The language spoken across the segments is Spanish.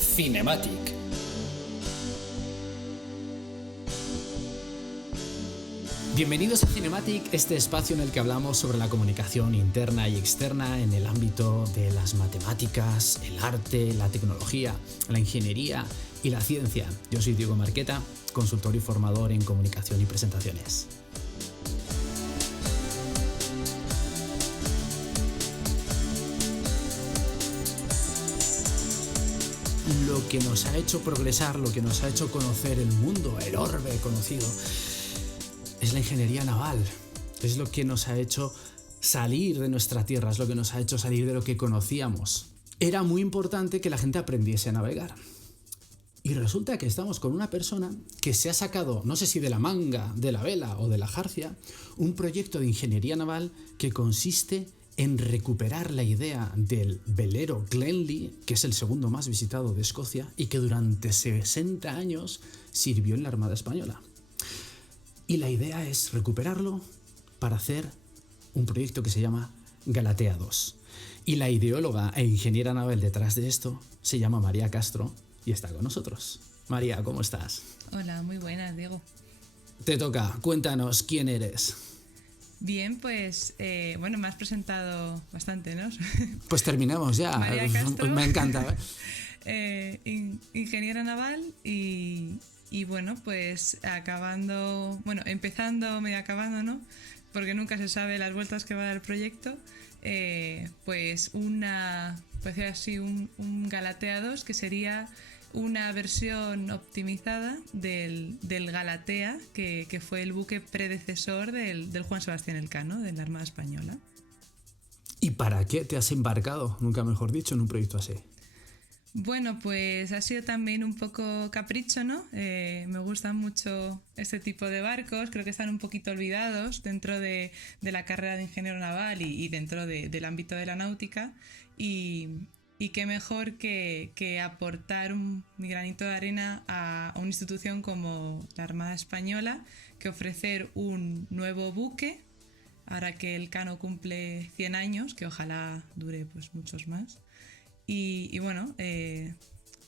Cinematic. Bienvenidos a Cinematic, este espacio en el que hablamos sobre la comunicación interna y externa en el ámbito de las matemáticas, el arte, la tecnología, la ingeniería y la ciencia. Yo soy Diego Marqueta, consultor y formador en comunicación y presentaciones. Lo que nos ha hecho progresar, lo que nos ha hecho conocer el mundo, el orbe conocido, es la ingeniería naval. Es lo que nos ha hecho salir de nuestra tierra, es lo que nos ha hecho salir de lo que conocíamos. Era muy importante que la gente aprendiese a navegar. Y resulta que estamos con una persona que se ha sacado, no sé si de la manga, de la vela o de la jarcia, un proyecto de ingeniería naval que consiste en recuperar la idea del velero Glenlee, que es el segundo más visitado de Escocia y que durante 60 años sirvió en la Armada Española. Y la idea es recuperarlo para hacer un proyecto que se llama Galatea 2. Y la ideóloga e ingeniera naval detrás de esto se llama María Castro y está con nosotros. María, ¿cómo estás? Hola, muy buenas, Diego. Te toca, cuéntanos quién eres. Bien, pues, me has presentado bastante, ¿no? Pues terminemos ya. María Castro, me encanta. Ingeniera naval y bueno, pues empezando, medio acabando, ¿no? Porque nunca se sabe las vueltas que va a dar el proyecto. Puede ser un Galatea 2, que sería una versión optimizada del Galatea, que fue el buque predecesor del Juan Sebastián Elcano, de la Armada Española. ¿Y para qué te has embarcado, nunca mejor dicho, en un proyecto así? Bueno, pues ha sido también un poco capricho, ¿no? Me gustan mucho este tipo de barcos, creo que están un poquito olvidados dentro de la carrera de ingeniero naval y dentro del ámbito de la náutica, y qué mejor que aportar mi granito de arena a una institución como la Armada Española, que ofrecer un nuevo buque, ahora que el Elcano cumple 100 años, que ojalá dure pues muchos más. Y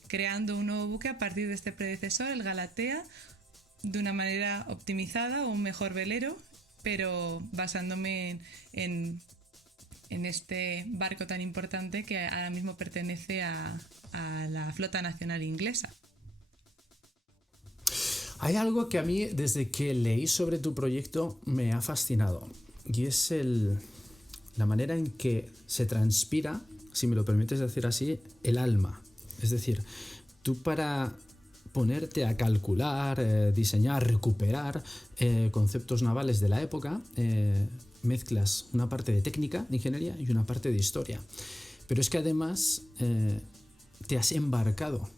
creando un nuevo buque a partir de este predecesor, el Galatea, de una manera optimizada, o un mejor velero, pero basándome en este barco tan importante que ahora mismo pertenece a la flota nacional inglesa. Hay algo que a mí, desde que leí sobre tu proyecto, me ha fascinado, y es la manera en que se transpira, si me lo permites decir así, el alma. Es decir, tú para ponerte a calcular, diseñar, recuperar conceptos navales de la época, mezclas una parte de técnica, de ingeniería, y una parte de historia. Pero es que además te has embarcado.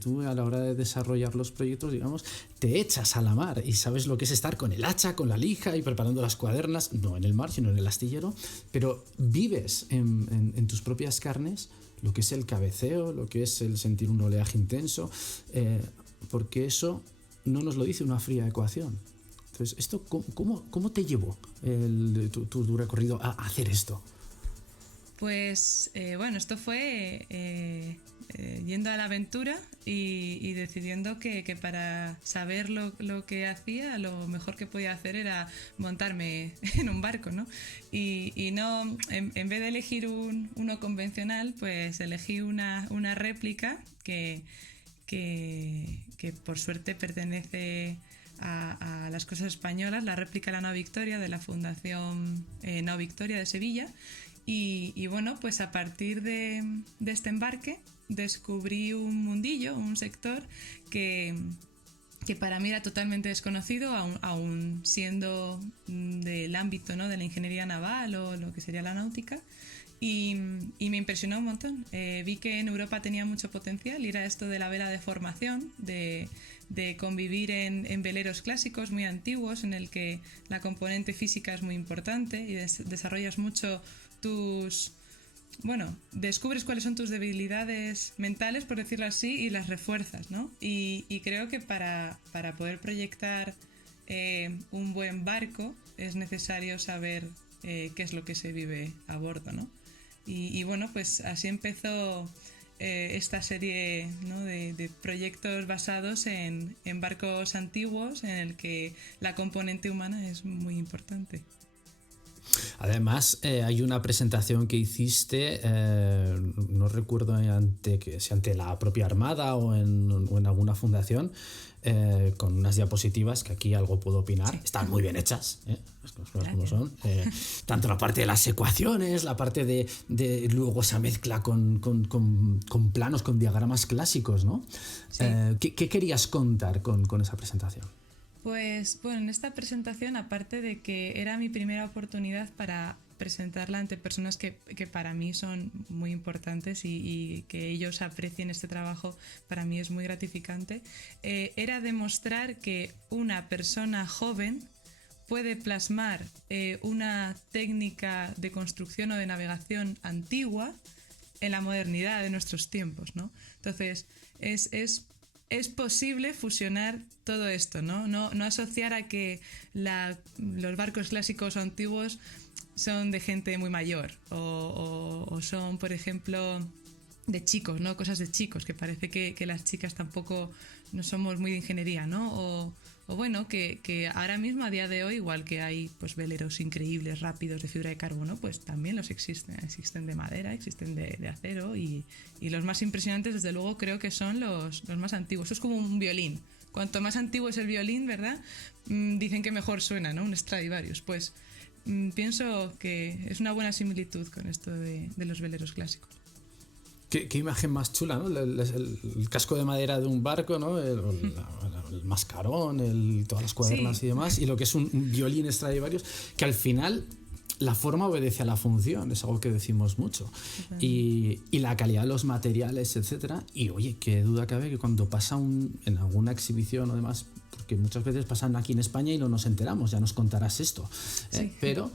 Tú, a la hora de desarrollar los proyectos, digamos, te echas a la mar y sabes lo que es estar con el hacha, con la lija y preparando las cuadernas, no en el mar, sino en el astillero, pero vives en tus propias carnes lo que es el cabeceo, lo que es el sentir un oleaje intenso, porque eso no nos lo dice una fría ecuación. Entonces, ¿esto cómo te llevó tu recorrido a hacer esto? Pues esto fue yendo a la aventura y decidiendo que para saber lo que hacía, lo mejor que podía hacer era montarme en un barco, ¿no? Y no, en vez de elegir uno convencional, pues elegí una réplica que por suerte pertenece a las Costas Españolas, la réplica de la Nao Victoria, de la Fundación Nao Victoria de Sevilla. Y pues a partir de este embarque descubrí un mundillo, un sector que para mí era totalmente desconocido, aún siendo del ámbito, ¿no?, de la ingeniería naval o lo que sería la náutica. Y me impresionó un montón. Vi que en Europa tenía mucho potencial, y era esto de la vela de formación, de convivir en veleros clásicos muy antiguos, en el que la componente física es muy importante y desarrollas mucho descubres cuáles son tus debilidades mentales, por decirlo así, y las refuerzas, ¿no? Y creo que para poder proyectar un buen barco es necesario saber qué es lo que se vive a bordo, ¿no? Y pues así empezó esta serie, ¿no?, de proyectos basados en barcos antiguos en el que la componente humana es muy importante. Además, hay una presentación que hiciste, no recuerdo si ante la propia Armada o en alguna fundación, con unas diapositivas que aquí algo puedo opinar. Sí. Están muy bien hechas, las cosas como son. Tanto la parte de las ecuaciones, la parte de luego se mezcla con planos, con diagramas clásicos, ¿no? Sí. ¿Qué querías contar con esa presentación? Pues bueno, en esta presentación, aparte de que era mi primera oportunidad para presentarla ante personas que para mí son muy importantes y que ellos aprecien este trabajo, para mí es muy gratificante, era demostrar que una persona joven puede plasmar una técnica de construcción o de navegación antigua en la modernidad de nuestros tiempos, ¿no? Entonces, es posible fusionar todo esto, ¿no? No asociar a que los barcos clásicos o antiguos son de gente muy mayor o son, por ejemplo, de chicos, ¿no? Cosas de chicos, que parece que las chicas tampoco no somos muy de ingeniería, ¿no? O bueno, que ahora mismo, a día de hoy, igual que hay pues veleros increíbles, rápidos, de fibra de carbono, pues también los existen. Existen de madera, existen de acero y los más impresionantes, desde luego, creo que son los más antiguos. Eso es como un violín. Cuanto más antiguo es el violín, ¿verdad? Dicen que mejor suena, ¿no? Un Stradivarius. Pues pienso que es una buena similitud con esto de los veleros clásicos. Qué imagen más chula, ¿no? El casco de madera de un barco, ¿no? El mascarón, todas las cuadernas, sí, y demás, y lo que es un violín Stradivarius, que al final la forma obedece a la función, es algo que decimos mucho. Y la calidad de los materiales, etcétera. Y oye, qué duda cabe que cuando pasa en alguna exhibición o demás, porque muchas veces pasan aquí en España y no nos enteramos, ya nos contarás esto. Sí. Pero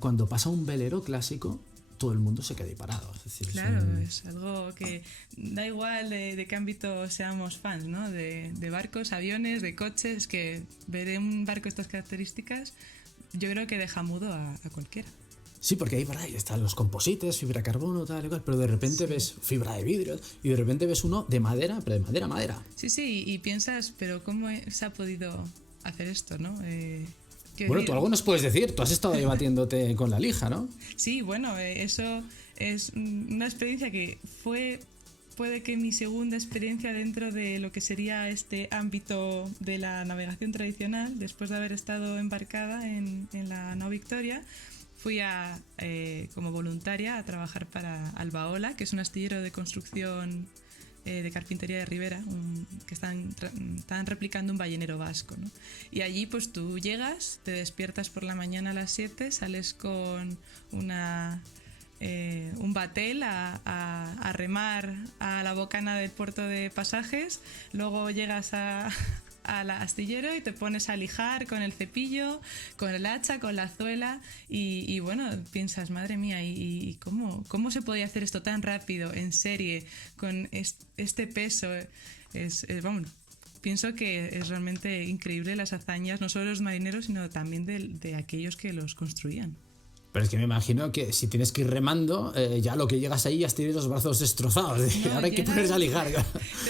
cuando pasa un velero clásico, todo el mundo se queda ahí parado. Es decir, claro, es algo que da igual de qué ámbito seamos fans, ¿no? De barcos, aviones, de coches, que ver un barco de estas características yo creo que deja mudo a cualquiera. Sí, porque ahí están los composites, fibra de carbono, tal y cual, pero de repente ves fibra de vidrio y de repente ves uno de madera, pero de madera. Sí, y piensas, pero ¿cómo se ha podido hacer esto, no? Bueno, tú algo nos puedes decir, tú has estado debatiéndote con la lija, ¿no? Sí, bueno, eso es una experiencia que puede que mi segunda experiencia dentro de lo que sería este ámbito de la navegación tradicional, después de haber estado embarcada en la nao Victoria. Fui como voluntaria a trabajar para Albaola, que es un astillero de construcción de carpintería de Ribera, que están replicando un ballenero vasco, ¿no? Y allí pues tú llegas, te despiertas por la mañana a las 7, sales con un batel a remar a la bocana del puerto de Pasajes, luego llegas al astillero y te pones a lijar con el cepillo, con el hacha, con la zuela y bueno, piensas, madre mía, ¿y cómo se podía hacer esto tan rápido, en serie, con este peso? Vamos, pienso que es realmente increíble las hazañas, no solo de los marineros, sino también de aquellos que los construían. Pero es que me imagino que si tienes que ir remando, ya lo que llegas ahí ya tienes los brazos destrozados. No, ahora hay que ponerse a lijar.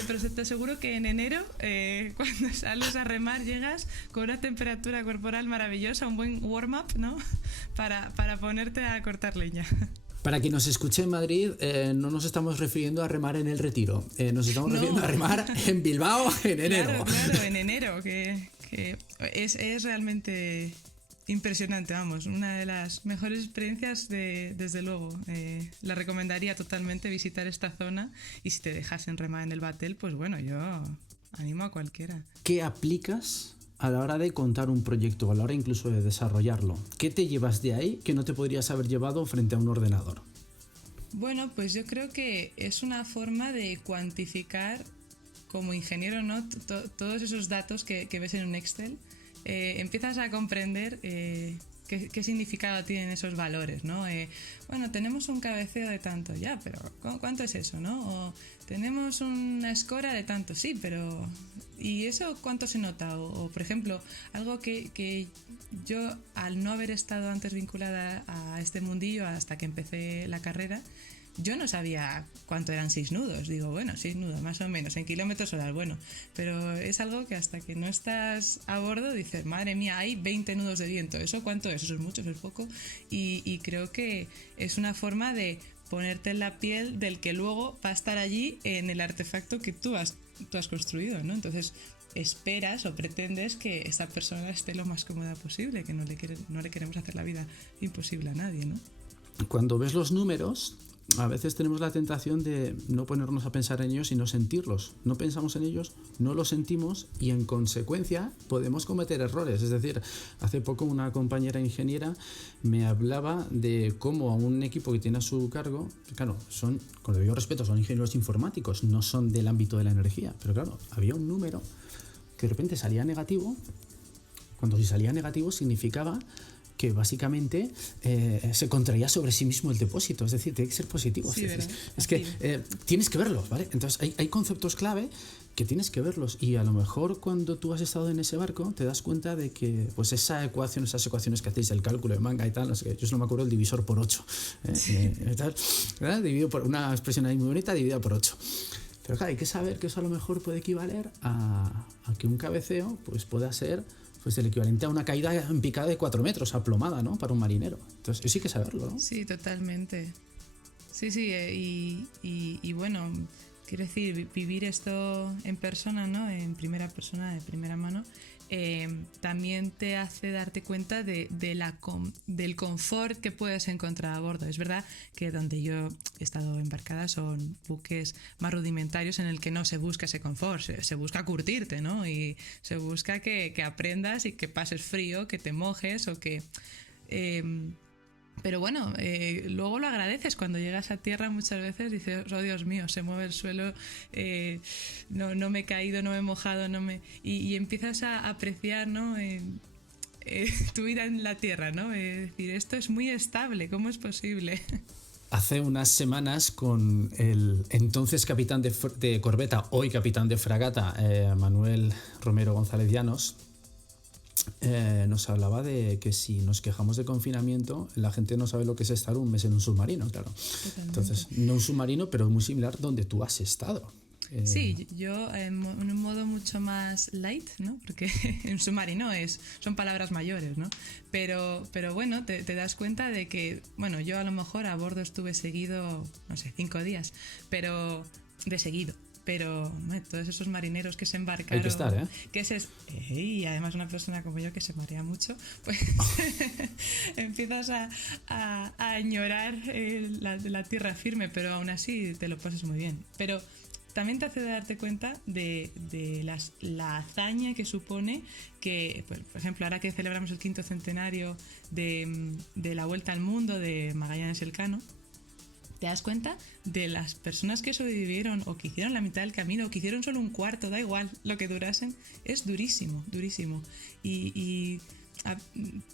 Pero te aseguro que en enero, cuando sales a remar, llegas con una temperatura corporal maravillosa, un buen warm-up, ¿no? Para ponerte a cortar leña. Para quien nos escuche en Madrid, no nos estamos refiriendo a remar en el Retiro. Nos estamos refiriendo a remar en Bilbao en enero. Claro, en enero, que es realmente impresionante, vamos, una de las mejores experiencias desde luego. La recomendaría totalmente visitar esta zona y si te dejasen remar en el batel, pues bueno, yo animo a cualquiera. ¿Qué aplicas a la hora de contar un proyecto, a la hora incluso de desarrollarlo? ¿Qué te llevas de ahí que no te podrías haber llevado frente a un ordenador? Bueno, pues yo creo que es una forma de cuantificar como ingeniero, ¿no? Todos esos datos que ves en un Excel. Empiezas a comprender qué significado tienen esos valores, ¿no? Bueno, tenemos un cabeceo de tanto, ya, pero ¿cuánto es eso, no? O tenemos una escora de tanto, sí, pero ¿y eso cuánto se nota? O por ejemplo, algo que yo, al no haber estado antes vinculada a este mundillo hasta que empecé la carrera, yo no sabía cuánto eran 6 nudos. Digo, bueno, 6 nudos más o menos, en kilómetros hora, bueno. Pero es algo que hasta que no estás a bordo dices, madre mía, hay 20 nudos de viento. ¿Eso cuánto es? ¿Eso es mucho? ¿Eso es poco? Y creo que es una forma de ponerte en la piel del que luego va a estar allí en el artefacto que tú has construido, ¿no? Entonces esperas o pretendes que esa persona esté lo más cómoda posible, que no le queremos hacer la vida imposible a nadie, ¿no? Cuando ves los números, a veces tenemos la tentación de no ponernos a pensar en ellos y no sentirlos. No pensamos en ellos, no los sentimos y en consecuencia podemos cometer errores. Es decir, hace poco una compañera ingeniera me hablaba de cómo a un equipo que tiene a su cargo, claro, con el debido respeto, son ingenieros informáticos, no son del ámbito de la energía, pero claro, había un número que de repente salía negativo. Cuando si salía negativo significaba que básicamente se contraía sobre sí mismo el depósito, es decir, tiene que ser positivo. Sí, es que tienes que verlos, ¿vale? Entonces hay conceptos clave que tienes que verlos y a lo mejor cuando tú has estado en ese barco te das cuenta de que pues esas ecuaciones que hacéis del cálculo de manga y tal, no sé qué, yo solo me acuerdo el divisor por 8, dividido por una expresión ahí muy bonita, dividida por 8. Pero claro, hay que saber que eso a lo mejor puede equivaler a que un cabeceo pues pueda ser pues el equivalente a una caída en picada de 4 metros, aplomada, ¿no? Para un marinero. Entonces, eso hay que saberlo, ¿no? Sí, totalmente. Sí, y bueno, quiero decir, vivir esto en persona, ¿no? En primera persona, de primera mano, también te hace darte cuenta del confort que puedes encontrar a bordo. Es verdad que donde yo he estado embarcada son buques más rudimentarios en el que no se busca ese confort, se busca curtirte, ¿no? Y se busca que aprendas y que pases frío, que te mojes o que... pero bueno, luego lo agradeces cuando llegas a tierra. Muchas veces dices, oh Dios mío, se mueve el suelo, no me he caído, no me he mojado, y empiezas a apreciar, ¿no? Tu vida en la tierra, ¿no? Es decir, esto es muy estable, ¿cómo es posible? Hace unas semanas con el entonces capitán de corbeta, hoy capitán de fragata, Manuel Romero González Llanos, nos hablaba de que si nos quejamos de confinamiento, la gente no sabe lo que es estar un mes en un submarino, claro. Totalmente. Entonces, no un submarino, pero muy similar donde tú has estado. Sí, yo en un modo mucho más light, ¿no? Porque en submarino son palabras mayores, ¿no? Pero bueno, te das cuenta de que, bueno, yo a lo mejor a bordo estuve seguido, no sé, 5 días, pero de seguido. Pero todos esos marineros que se embarcaron... Hay que estar, ¿eh? Y además una persona como yo que se marea mucho, pues empiezas a añorar la tierra firme, pero aún así te lo pasas muy bien. Pero también te hace darte cuenta de la hazaña que supone que, pues, por ejemplo, ahora que celebramos el 5º centenario de la Vuelta al Mundo de Magallanes Elcano, te das cuenta de las personas que sobrevivieron o que hicieron la mitad del camino o que hicieron solo un cuarto, da igual lo que durasen, es durísimo, durísimo. Y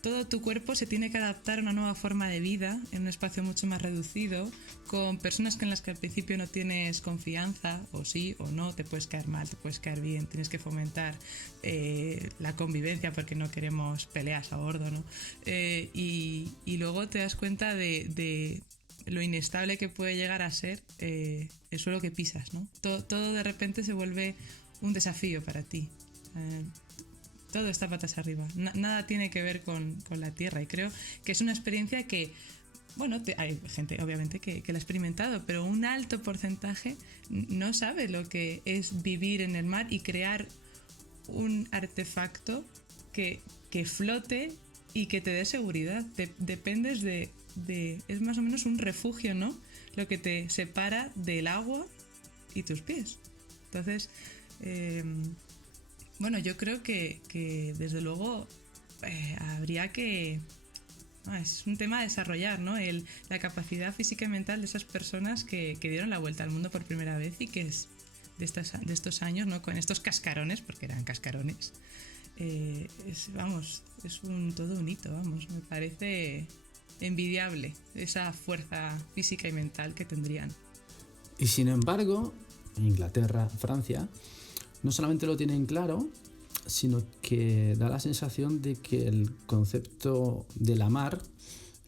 todo tu cuerpo se tiene que adaptar a una nueva forma de vida en un espacio mucho más reducido, con personas con las que al principio no tienes confianza, o sí o no, te puedes caer mal, te puedes caer bien, tienes que fomentar la convivencia porque no queremos peleas a bordo, ¿no? Y luego te das cuenta de lo inestable que puede llegar a ser el suelo que pisas, ¿no? Todo de repente se vuelve un desafío para ti. Todo está patas arriba. Nada tiene que ver con la tierra, y creo que es una experiencia que, bueno, hay gente obviamente que la ha experimentado, pero un alto porcentaje no sabe lo que es vivir en el mar y crear un artefacto que flote y que te dé seguridad. Dependes es más o menos un refugio, ¿no? Lo que te separa del agua y tus pies. Entonces, bueno, yo creo que desde luego habría que... es un tema a desarrollar, ¿no? La capacidad física y mental de esas personas que dieron la vuelta al mundo por primera vez y que es de estos años, ¿no? Con estos cascarones, porque eran cascarones. Es todo un hito, vamos. Me parece envidiable esa fuerza física y mental que tendrían. Y sin embargo, Inglaterra, Francia, no solamente lo tienen claro, sino que da la sensación de que el concepto de la mar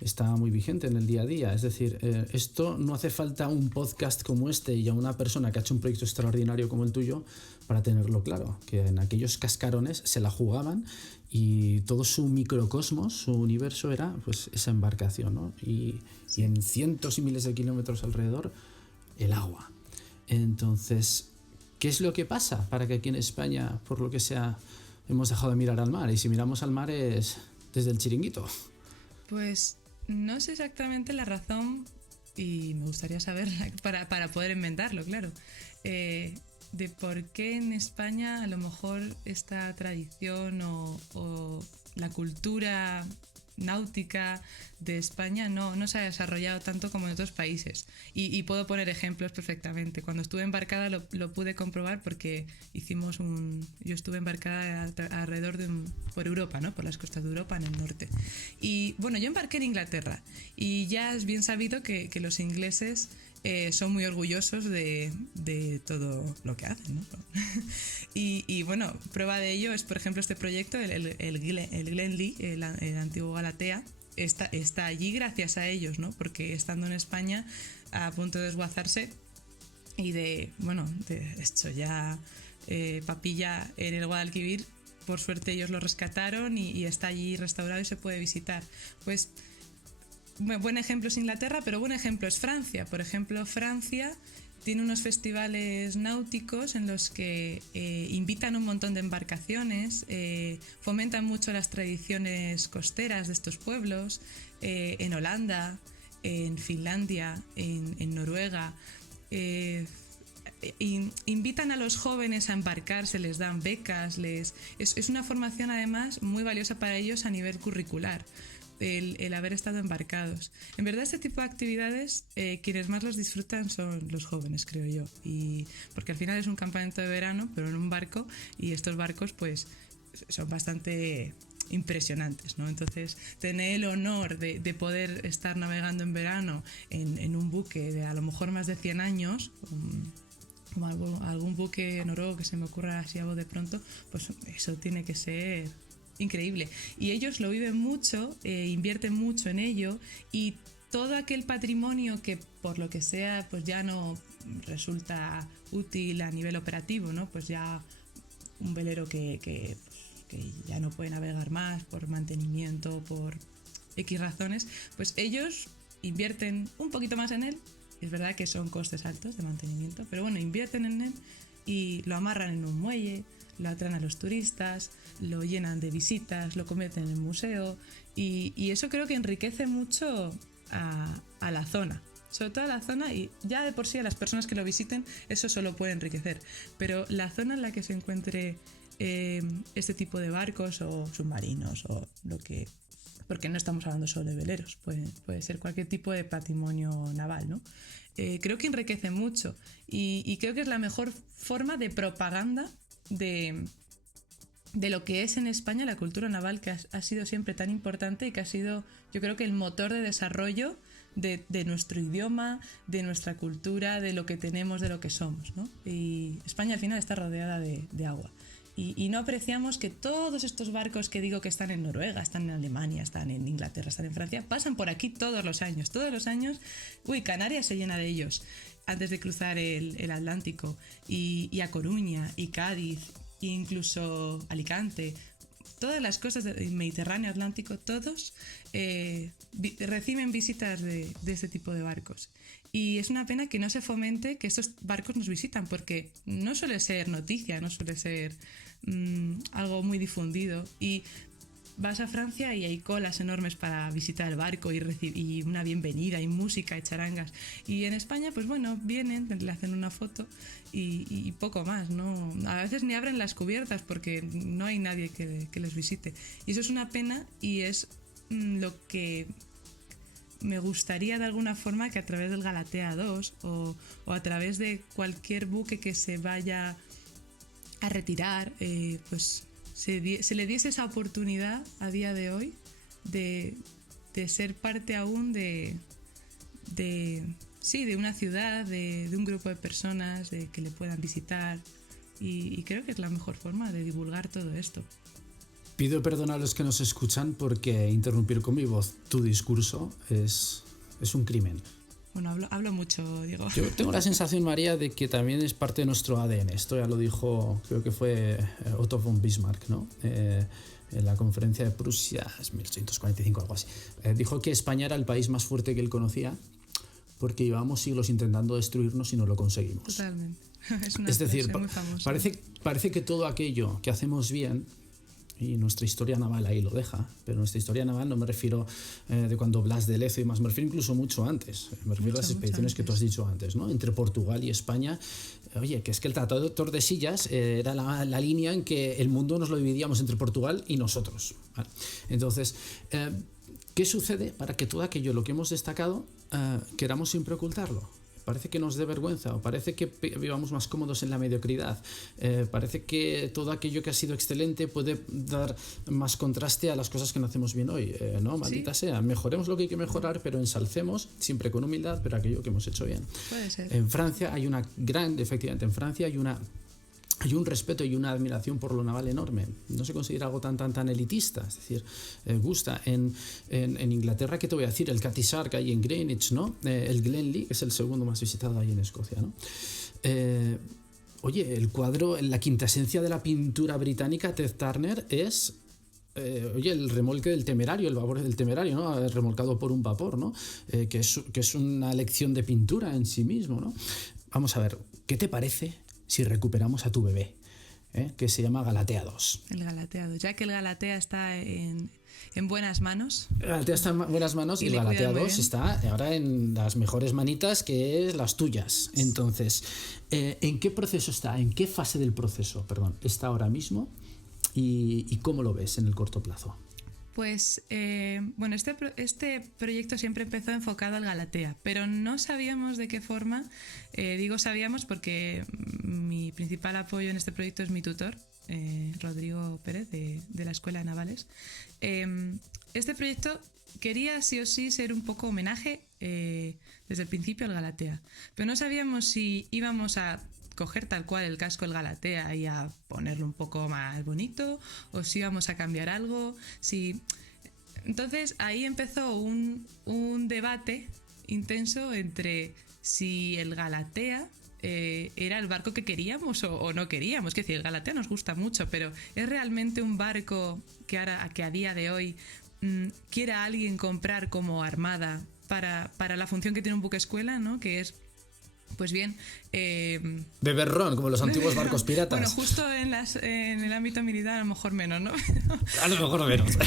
está muy vigente en el día a día. Es decir, esto no hace falta un podcast como este y a una persona que ha hecho un proyecto extraordinario como el tuyo para tenerlo claro, que en aquellos cascarones se la jugaban y todo su microcosmos, su universo era pues esa embarcación, ¿no? Y en cientos y miles de kilómetros alrededor, el agua. Entonces, ¿qué es lo que pasa para que aquí en España, por lo que sea, hemos dejado de mirar al mar? Y si miramos al mar es desde el chiringuito. Pues no sé exactamente la razón y me gustaría saberla para poder enmendarlo, claro. De por qué en España a lo mejor esta tradición o la cultura náutica de España no se ha desarrollado tanto como en otros países. Y puedo poner ejemplos perfectamente. Cuando estuve embarcada lo pude comprobar porque yo estuve embarcada alrededor por Europa, ¿no? Por las costas de Europa en el norte. Y bueno, yo embarqué en Inglaterra y ya es bien sabido que los ingleses son muy orgullosos de todo lo que hacen, ¿no? y bueno, prueba de ello es, por ejemplo, este proyecto, el Glenlee, el antiguo Galatea, está allí gracias a ellos, ¿no? Porque estando en España a punto de desguazarse y de hecho ya papilla en el Guadalquivir, por suerte ellos lo rescataron y está allí restaurado y se puede visitar. Pues buen ejemplo es Inglaterra, pero buen ejemplo es Francia. Por ejemplo, Francia tiene unos festivales náuticos en los que invitan un montón de embarcaciones, fomentan mucho las tradiciones costeras de estos pueblos, en Holanda, en Finlandia, en Noruega. Invitan a los jóvenes a embarcarse, les dan becas, es una formación además muy valiosa para ellos a nivel curricular. El haber estado embarcados. En verdad, este tipo de actividades, quienes más los disfrutan son los jóvenes, creo yo. Porque al final es un campamento de verano, pero en un barco, y estos barcos pues son bastante impresionantes, ¿no? Entonces, tener el honor de poder estar navegando en verano en un buque de a lo mejor más de 100 años, como algún buque noruego que se me ocurra así a voz de pronto, pues eso tiene que ser increíble. Y ellos lo viven mucho, invierten mucho en ello, y todo aquel patrimonio que por lo que sea pues ya no resulta útil a nivel operativo, ¿no? Pues ya un velero que ya no puede navegar más por mantenimiento, por X razones, pues ellos invierten un poquito más en él. Es verdad que son costes altos de mantenimiento, pero bueno, invierten en él y lo amarran en un muelle, lo atraen a los turistas, lo llenan de visitas, lo convierten en museo, y eso creo que enriquece mucho a la zona, sobre todo a la zona, y ya de por sí a las personas que lo visiten eso solo puede enriquecer, pero la zona en la que se encuentre este tipo de barcos o submarinos o lo que, porque no estamos hablando solo de veleros, puede ser cualquier tipo de patrimonio naval, ¿no? Creo que enriquece mucho y creo que es la mejor forma de propaganda de lo que es en España la cultura naval, que ha sido siempre tan importante y que ha sido, yo creo que el motor de desarrollo de nuestro idioma, de nuestra cultura, de lo que tenemos, de lo que somos, ¿no? Y España al final está rodeada de agua. Y no apreciamos que todos estos barcos que digo que están en Noruega, están en Alemania, están en Inglaterra, están en Francia, pasan por aquí todos los años. Todos los años, Canarias se llena de ellos antes de cruzar el Atlántico, y A Coruña, y Cádiz, e incluso Alicante. Todas las costas del Mediterráneo, Atlántico, todos reciben visitas de este tipo de barcos. Y es una pena que no se fomente que estos barcos nos visitan, porque no suele ser noticia, no suele ser algo muy difundido. Y vas a Francia y hay colas enormes para visitar el barco y una bienvenida y música y charangas. Y en España, pues bueno, vienen, le hacen una foto y poco más, ¿no? A veces ni abren las cubiertas porque no hay nadie que les visite. Y eso es una pena, y es lo que me gustaría de alguna forma que a través del Galatea 2 o a través de cualquier buque que se vaya a retirar, pues se le diese esa oportunidad a día de hoy de ser parte aún de una ciudad, de un grupo de personas, de que le puedan visitar, y creo que es la mejor forma de divulgar todo esto. Pido perdón a los que nos escuchan porque interrumpir con mi voz tu discurso es un crimen. Bueno, hablo mucho, Diego. Yo tengo la sensación, María, de que también es parte de nuestro ADN. Esto ya lo dijo, creo que fue Otto von Bismarck, ¿no? En la conferencia de Prusia, es 1845 algo así. Dijo que España era el país más fuerte que él conocía porque llevamos siglos intentando destruirnos y no lo conseguimos. Totalmente. Es decir, muy famosa. parece que todo aquello que hacemos bien, y nuestra historia naval ahí lo deja, pero nuestra historia naval no me refiero de cuando Blas de Lezo y más, me refiero incluso mucho antes, me refiero a las expediciones que tú has dicho antes, ¿no? Entre Portugal y España. Oye, que es que el Tratado de Tordesillas era la línea en que el mundo nos lo dividíamos entre Portugal y nosotros, ¿vale? Entonces, ¿qué sucede para que todo aquello, lo que hemos destacado, queramos siempre ocultarlo? Parece que nos dé vergüenza, o parece que vivamos más cómodos en la mediocridad. Parece que todo aquello que ha sido excelente puede dar más contraste a las cosas que no hacemos bien hoy. No, maldita sea. Mejoremos lo que hay que mejorar, pero ensalcemos, siempre con humildad, pero aquello que hemos hecho bien. Puede ser. En Francia efectivamente, en Francia hay un respeto y una admiración por lo naval enorme. No se considera algo tan elitista. Es decir, gusta. En Inglaterra, ¿qué te voy a decir? El Cathisar que hay en Greenwich, ¿no? El Glenlee, que es el segundo más visitado ahí en Escocia, ¿no? Oye, el cuadro, la quinta esencia de la pintura británica, Ted Turner, es... el remolque del Temerario, el vapor del Temerario, ¿no? Remolcado por un vapor, ¿no? Que es una lección de pintura en sí mismo, ¿no? Vamos a ver, ¿qué te parece si recuperamos a tu bebé, que se llama Galatea 2? El Galatea 2, ya que el Galatea está en buenas manos. El Galatea está en buenas manos y el Galatea 2 está ahora en las mejores manitas, que es las tuyas. Entonces, ¿en qué proceso está? ¿En qué fase del proceso, está ahora mismo? ¿Y cómo lo ves en el corto plazo? Pues, este proyecto siempre empezó enfocado al Galatea, pero no sabíamos de qué forma. Digo sabíamos porque mi principal apoyo en este proyecto es mi tutor, Rodrigo Pérez, de la Escuela de Navales. Este proyecto quería sí o sí ser un poco homenaje desde el principio al Galatea, pero no sabíamos si íbamos a coger tal cual el casco del Galatea y a ponerlo un poco más bonito, o si íbamos a cambiar algo. Entonces ahí empezó un debate intenso entre si el Galatea era el barco que queríamos o no queríamos. Es decir, el Galatea nos gusta mucho, pero ¿es realmente un barco que a día de hoy quiera alguien comprar como armada para la función que tiene un buque escuela, ¿no? Que es, pues bien... beber ron, como los antiguos barcos piratas. Bueno, justo en el ámbito militar a lo mejor menos, ¿no? A lo mejor menos.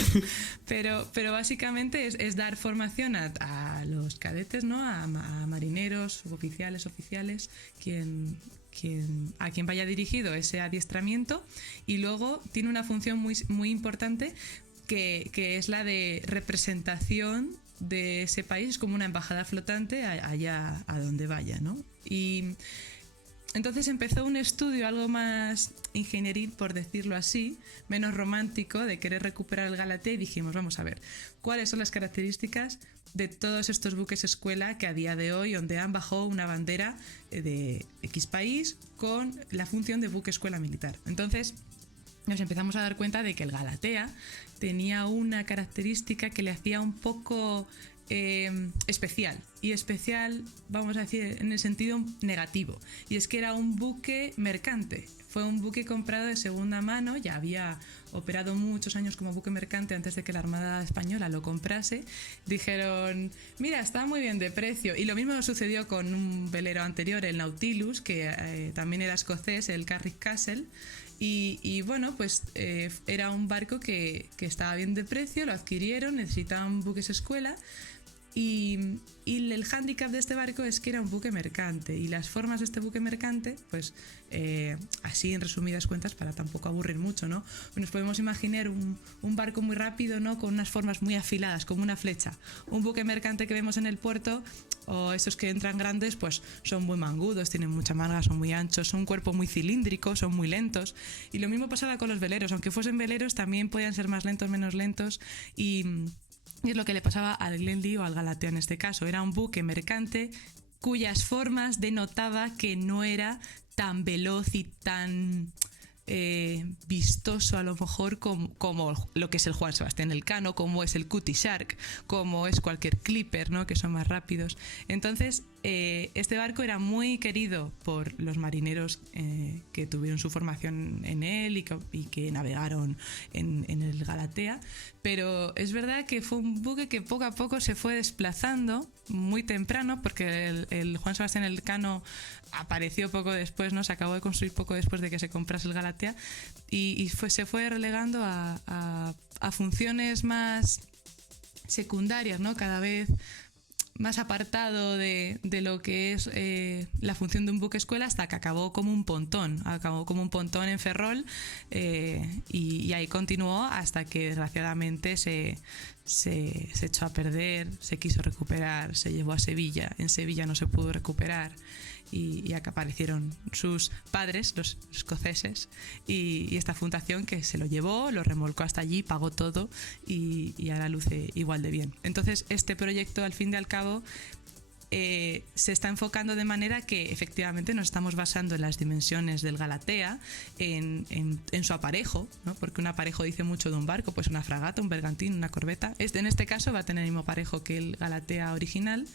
Pero básicamente es dar formación a los cadetes, ¿no? A marineros, oficiales, a quien vaya dirigido ese adiestramiento, y luego tiene una función muy, muy importante que es la de representación de ese país, como una embajada flotante allá a donde vaya, ¿no? Y entonces empezó un estudio algo más ingenieril, por decirlo así, menos romántico, de querer recuperar el Galatea, y dijimos, vamos a ver, ¿cuáles son las características de todos estos buques escuela que a día de hoy ondean bajo una bandera de X país con la función de buque escuela militar? Entonces nos empezamos a dar cuenta de que el Galatea tenía una característica que le hacía un poco especial, y especial, vamos a decir, en el sentido negativo, y es que era un buque mercante. Fue un buque comprado de segunda mano, ya había operado muchos años como buque mercante antes de que la Armada Española lo comprase. Dijeron, mira, está muy bien de precio. Y lo mismo sucedió con un velero anterior, el Nautilus, que también era escocés, el Carrick Castle. Y bueno, pues era un barco que estaba bien de precio, lo adquirieron, necesitaban buques escuela. Y el hándicap de este barco es que era un buque mercante, y las formas de este buque mercante, pues así en resumidas cuentas, para tampoco aburrir mucho, ¿no? Nos podemos imaginar un barco muy rápido, ¿no? Con unas formas muy afiladas, como una flecha. Un buque mercante que vemos en el puerto, o esos que entran grandes, pues son muy mangudos, tienen mucha manga, son muy anchos, son un cuerpo muy cilíndrico, son muy lentos. Y lo mismo pasaba con los veleros, aunque fuesen veleros también podían ser más lentos, menos lentos, y es lo que le pasaba al Glenlee o al Galatea en este caso. Era un buque mercante cuyas formas denotaba que no era tan veloz y tan vistoso a lo mejor como lo que es el Juan Sebastián Elcano, como es el Cutty Shark, como es cualquier Clipper, ¿no? Que son más rápidos. Entonces, este barco era muy querido por los marineros que tuvieron su formación en él y que navegaron en el Galatea, pero es verdad que fue un buque que poco a poco se fue desplazando muy temprano, porque el Juan Sebastián Elcano apareció poco después, ¿no? Se acabó de construir poco después de que se comprase el Galatea y se fue relegando a funciones más secundarias, ¿no? Cada vez más apartado de lo que es la función de un buque escuela, hasta que acabó como un pontón en Ferrol, y ahí continuó hasta que desgraciadamente se echó a perder, se quiso recuperar, se llevó a Sevilla, en Sevilla no se pudo recuperar y acá aparecieron sus padres, los escoceses, y esta fundación que se lo llevó, lo remolcó hasta allí, pagó todo y ahora luce igual de bien. Entonces este proyecto, al fin y al cabo, se está enfocando de manera que efectivamente nos estamos basando en las dimensiones del Galatea, en su aparejo, ¿no? Porque un aparejo dice mucho de un barco, pues una fragata, un bergantín, una corbeta. En este caso va a tener el mismo aparejo que el Galatea original,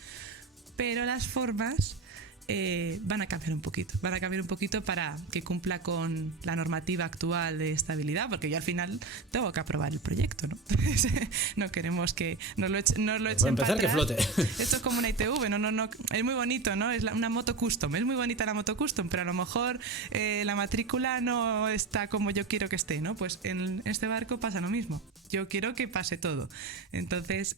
pero las formas van a cambiar un poquito para que cumpla con la normativa actual de estabilidad, porque yo al final tengo que aprobar el proyecto, ¿no? No queremos que nos lo echen para atrás. Que flote. Esto es como una ITV, no, es muy bonito, ¿no? Es una moto custom, es muy bonita la moto custom, pero a lo mejor la matrícula no está como yo quiero que esté, ¿no? Pues en este barco pasa lo mismo, yo quiero que pase todo. Entonces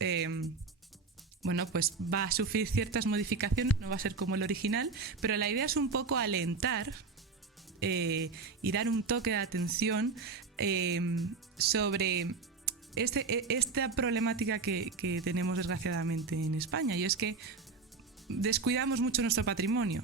bueno, pues va a sufrir ciertas modificaciones, no va a ser como el original, pero la idea es un poco alentar y dar un toque de atención sobre esta problemática que tenemos desgraciadamente en España, y es que descuidamos mucho nuestro patrimonio.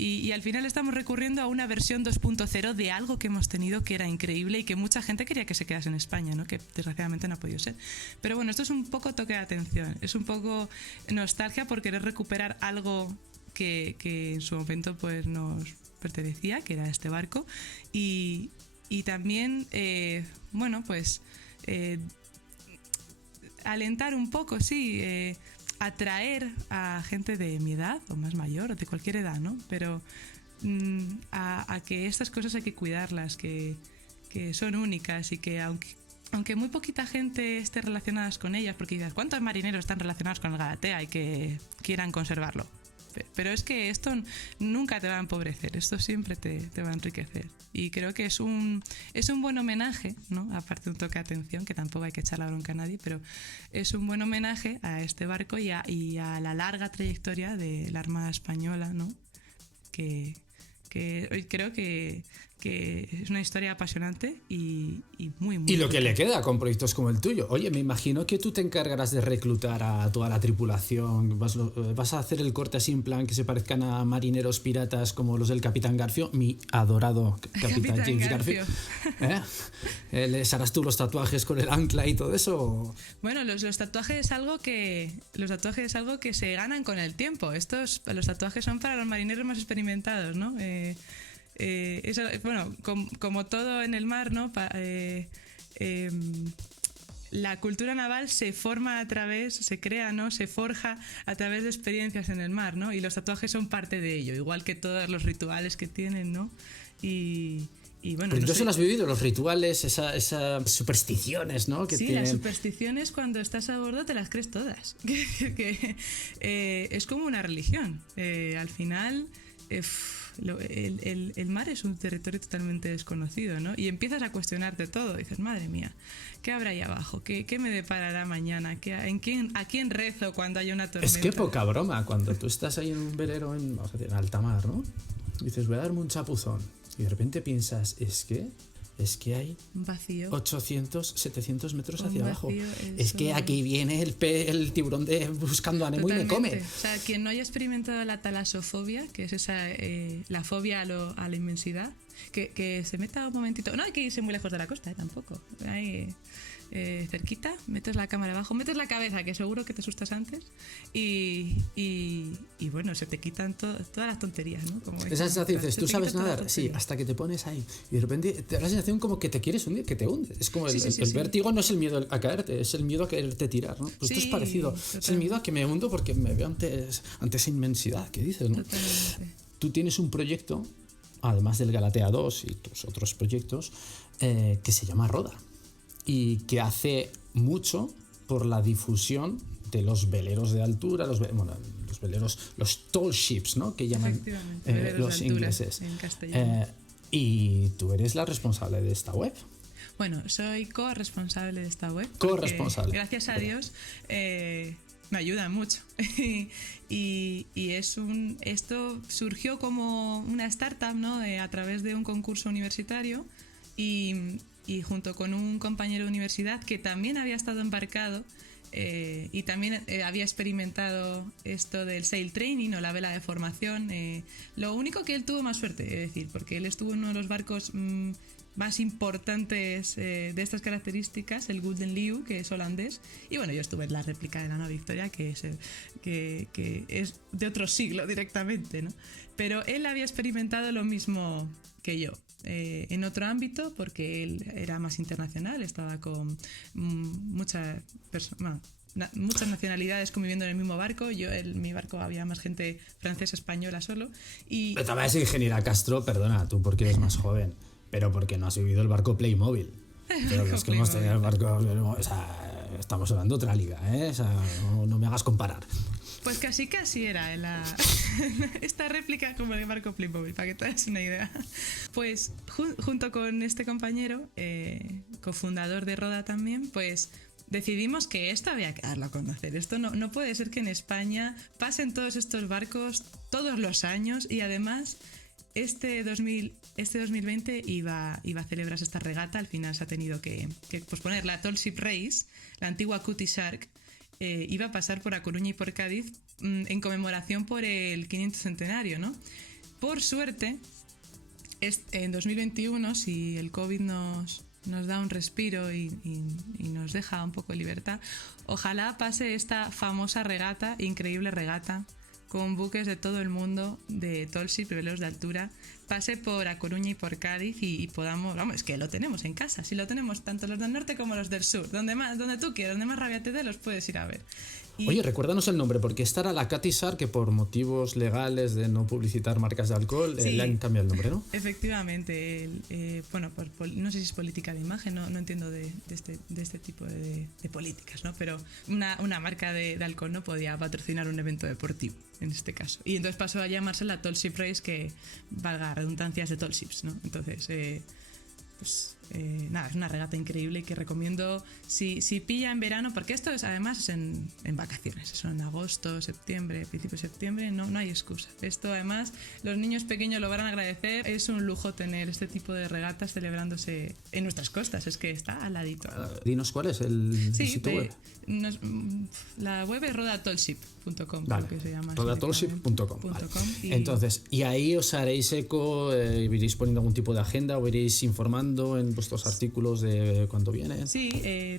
Y al final estamos recurriendo a una versión 2.0 de algo que hemos tenido que era increíble y que mucha gente quería que se quedase en España, ¿no? Que desgraciadamente no ha podido ser. Pero bueno, esto es un poco toque de atención, es un poco nostalgia por querer recuperar algo que en su momento pues nos pertenecía, que era este barco. Y también, bueno, pues alentar un poco, sí, atraer a gente de mi edad o más mayor o de cualquier edad, ¿no? Pero a que estas cosas hay que cuidarlas, que son únicas, y que aunque muy poquita gente esté relacionada con ellas, porque dices, ¿cuántos marineros están relacionados con el Galatea y que quieran conservarlo? Pero es que esto nunca te va a empobrecer, esto siempre te va a enriquecer. Y creo que es un buen homenaje, ¿no? Aparte de un toque de atención, que tampoco hay que echar la bronca a nadie, pero es un buen homenaje a este barco y a la larga trayectoria de la Armada Española, ¿no? Que creo que es una historia apasionante y muy, muy... Y lo que le queda con proyectos como el tuyo. Oye, me imagino que tú te encargarás de reclutar a toda la tripulación. Vas a hacer el corte así en plan que se parezcan a marineros piratas como los del Capitán Garfio, mi adorado Capitán James Garfio. ¿Les harás tú los tatuajes con el ancla y todo eso? Bueno, los tatuajes es algo que se ganan con el tiempo. Los tatuajes son para los marineros más experimentados, ¿no? Eso, bueno, como todo en el mar, ¿no? La cultura naval se crea, ¿no? Se forja a través de experiencias en el mar, ¿no? Y los tatuajes son parte de ello, igual que todos los rituales que tienen, ¿no? Y bueno, pero entonces no has vivido los rituales, esas supersticiones, ¿no? Sí, las supersticiones cuando estás a bordo te las crees todas. Es como una religión. Al final... el mar es un territorio totalmente desconocido, ¿no? Y empiezas a cuestionarte todo. Dices, madre mía, ¿qué habrá ahí abajo? ¿Qué me deparará mañana? ¿A quién rezo cuando haya una tormenta? Es que poca broma, cuando tú estás ahí en un velero en alta mar, ¿no? Dices, voy a darme un chapuzón. Y de repente piensas, es que hay un vacío. 800, 700 metros hacia abajo. Es que aquí viene el tiburón buscando a Nemo. Totalmente. Y me come. O sea, quien no haya experimentado la talasofobia, que es la fobia a la inmensidad, que se meta un momentito. No hay que irse muy lejos de la costa, tampoco. cerquita, metes la cámara abajo, metes la cabeza, que seguro que te asustas antes, y bueno, se te quitan todas las tonterías, ¿no? Como esa sensación, dices, ¿tú sabes nadar? Sí, hasta que te pones ahí y de repente te da la sensación como que te quieres hundir, que te hundes. Es como el vértigo no es el miedo a caerte, es el miedo a quererte tirar, ¿no? Pues esto es parecido, totalmente. Es el miedo a que me hundo porque me veo ante esa inmensidad que dices, ¿no? Totalmente. Tú tienes un proyecto, además del Galatea 2 y tus otros proyectos, que se llama Roda y que hace mucho por la difusión de los veleros de altura, los veleros, los tall ships, ¿no? Que llaman los ingleses. En castellano. Y tú eres la responsable de esta web. Bueno, soy co-responsable de esta web. Co-responsable. Gracias a Dios me ayuda mucho. y esto surgió como una startup, ¿no? A través de un concurso universitario y junto con un compañero de universidad que también había estado embarcado y también había experimentado esto del sail training o la vela de formación. Lo único que él tuvo más suerte, es decir, porque él estuvo en uno de los barcos más importantes de estas características, el Golden Leeuw, que es holandés, y bueno, yo estuve en la réplica de la Nova Victoria, que es de otro siglo directamente, ¿no? Pero él había experimentado lo mismo que yo, en otro ámbito, porque él era más internacional, estaba con muchas nacionalidades conviviendo en el mismo barco. En mi barco había más gente francesa, española solo. Pero también es ingeniera Castro, perdona, tú porque eres más joven, pero porque no has vivido el barco Playmobil. Pero los que hemos tenido el barco, o sea, estamos hablando de otra liga, ¿eh? O sea, no me hagas comparar. Pues casi era esta réplica como de barco Playmobil, para que te hagas una idea. Pues junto con este compañero, cofundador de Roda también, pues decidimos que esto había que darlo a conocer. Esto no puede ser que en España pasen todos estos barcos todos los años y además este 2020 iba a celebrarse esta regata. Al final se ha tenido que posponer. La Tall Ship Race, la antigua Cutty Shark, iba a pasar por A Coruña y por Cádiz en conmemoración por el 500 centenario, ¿no? Por suerte, en 2021, si el COVID nos da un respiro y nos deja un poco de libertad, ojalá pase esta famosa regata, increíble regata, con buques de todo el mundo, de tall ship, veleros de altura, pase por A Coruña y por Cádiz y podamos, vamos, es que lo tenemos en casa, si lo tenemos tanto los del norte como los del sur, donde tú quieras, donde más rabia te dé, los puedes ir a ver. Oye, recuérdanos el nombre, porque esta era la Cutty Shark, que por motivos legales de no publicitar marcas de alcohol, le han cambiado el nombre, ¿no? Efectivamente, bueno, no sé si es política de imagen, no entiendo de este tipo de políticas, ¿no? Pero una marca de alcohol no podía patrocinar un evento deportivo, en este caso. Y entonces pasó a llamarse la Tall Ship Race, que valga redundancias de Tall Ships, ¿no? Entonces, nada, es una regata increíble que recomiendo si pilla en verano, porque esto además es en vacaciones, son en agosto, septiembre, principio de septiembre, no hay excusa. Esto además los niños pequeños lo van a agradecer, es un lujo tener este tipo de regatas celebrándose en nuestras costas, es que está al ladito. Dinos cuál es el sitio web. La web es rodatallship.com, vale, creo que se llama. rodatallship.com. Vale. Entonces, y ahí os haréis eco, iréis poniendo algún tipo de agenda o iréis informando en vuestros artículos de cuándo viene. Sí,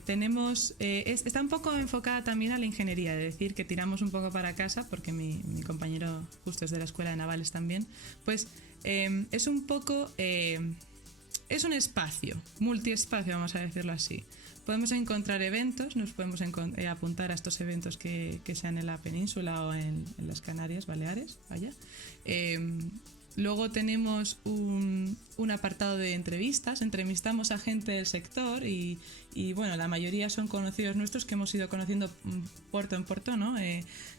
tenemos, está un poco enfocada también a la ingeniería, es decir, que tiramos un poco para casa, porque mi compañero justo es de la Escuela de Navales también, pues es un poco, es un espacio, multiespacio, vamos a decirlo así. Podemos encontrar eventos, nos podemos apuntar a estos eventos que sean en la península o en las Canarias, Baleares, vaya. Luego tenemos un apartado de entrevistas, entrevistamos a gente del sector y bueno, la mayoría son conocidos nuestros que hemos ido conociendo puerto en puerto, ¿no?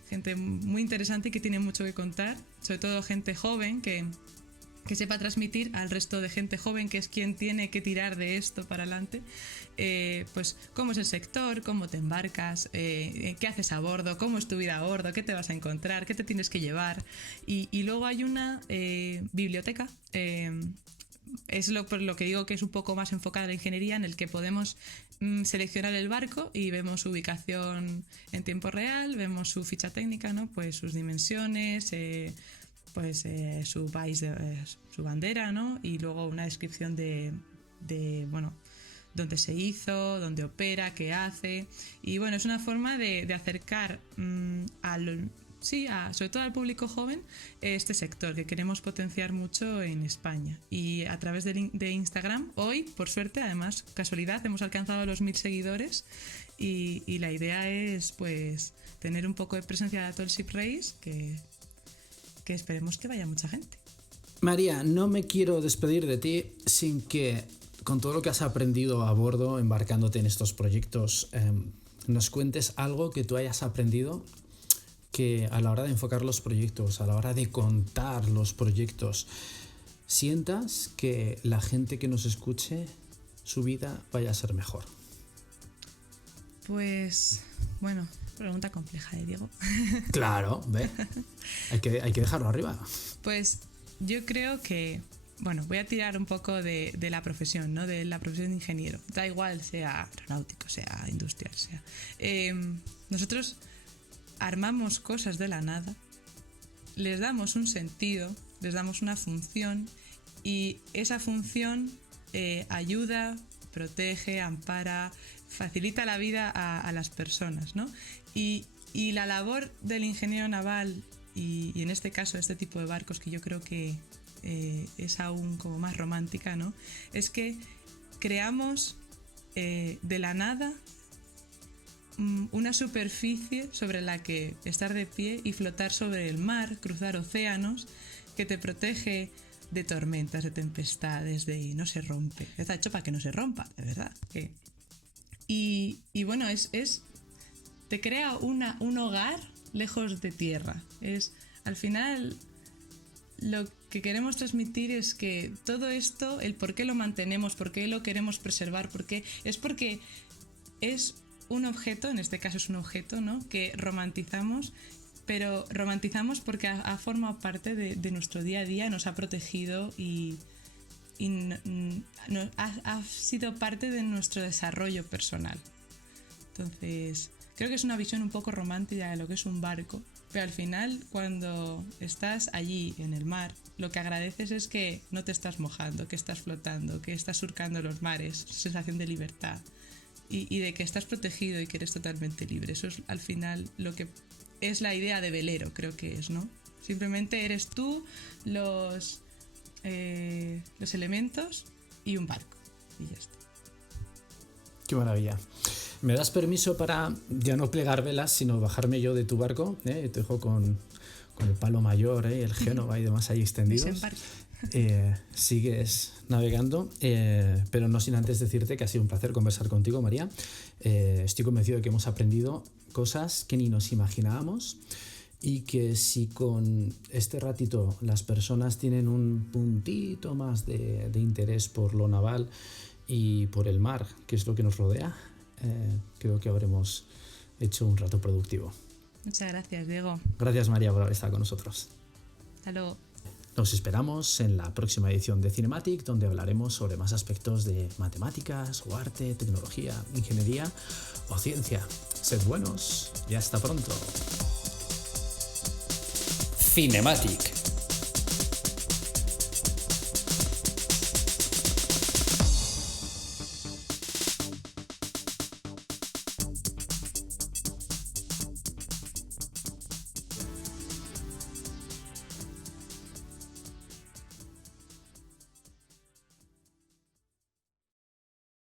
Gente muy interesante y que tiene mucho que contar, sobre todo gente joven que sepa transmitir al resto de gente joven, que es quien tiene que tirar de esto para adelante, pues cómo es el sector, cómo te embarcas, qué haces a bordo, cómo es tu vida a bordo, qué te vas a encontrar, qué te tienes que llevar. Y luego hay una biblioteca, es por lo que digo que es un poco más enfocada a la ingeniería, en el que podemos seleccionar el barco y vemos su ubicación en tiempo real, vemos su ficha técnica, ¿no? Pues sus dimensiones, su país, su bandera, ¿no? Y luego una descripción de dónde se hizo, dónde opera, qué hace. Y bueno, es una forma de acercar sobre todo al público joven este sector que queremos potenciar mucho en España. Y a través de Instagram, hoy, por suerte, además, casualidad, hemos alcanzado los 1000 seguidores y la idea es pues tener un poco de presencia de Atoll Ship Race que esperemos que vaya mucha gente. María, no me quiero despedir de ti sin que, con todo lo que has aprendido a bordo, embarcándote en estos proyectos, nos cuentes algo que tú hayas aprendido que a la hora de enfocar los proyectos, a la hora de contar los proyectos, sientas que la gente que nos escuche, su vida vaya a ser mejor. Pues, bueno, pregunta compleja, Diego. Claro, ve. Hay que dejarlo arriba. Pues yo creo que, bueno, voy a tirar un poco de la profesión, ¿no? De la profesión de ingeniero. Da igual, sea aeronáutico, sea industrial, sea. Nosotros armamos cosas de la nada, les damos un sentido, les damos una función y esa función ayuda, protege, ampara, facilita la vida a las personas, ¿no? Y la labor del ingeniero naval y en este caso este tipo de barcos que yo creo que es aún como más romántica, ¿no? Es que creamos de la nada una superficie sobre la que estar de pie y flotar sobre el mar, cruzar océanos, que te protege de tormentas, de tempestades, de no se rompe. Está hecho para que no se rompa, de verdad. Y bueno, te crea un hogar lejos de tierra. Al final, lo que queremos transmitir es que todo esto, el por qué lo mantenemos, por qué lo queremos preservar, porque es un objeto, en este caso es un objeto, ¿no? Que romantizamos, pero romantizamos porque ha formado parte de nuestro día a día, nos ha protegido y ha sido parte de nuestro desarrollo personal. Entonces, creo que es una visión un poco romántica de lo que es un barco, pero al final, cuando estás allí en el mar, lo que agradeces es que no te estás mojando, que estás flotando, que estás surcando los mares, sensación de libertad. Y de que estás protegido y que eres totalmente libre. Eso es al final lo que es la idea de velero, creo que es, ¿no? Simplemente eres tú, los elementos y un barco. Y ya está. Qué maravilla. ¿Me das permiso para ya no plegar velas, sino bajarme yo de tu barco? Te dejo con el palo mayor, el Génova y demás ahí extendidos. Sigues navegando, pero no sin antes decirte que ha sido un placer conversar contigo, María. Estoy convencido de que hemos aprendido cosas que ni nos imaginábamos y que si con este ratito las personas tienen un puntito más de interés por lo naval y por el mar, que es lo que nos rodea, creo que habremos hecho un rato productivo. Muchas gracias, Diego. Gracias, María, por haber estado con nosotros. Hasta luego. Nos esperamos en la próxima edición de Cinematic, donde hablaremos sobre más aspectos de matemáticas o arte, tecnología, ingeniería o ciencia. Sed buenos y hasta pronto. Cinematic.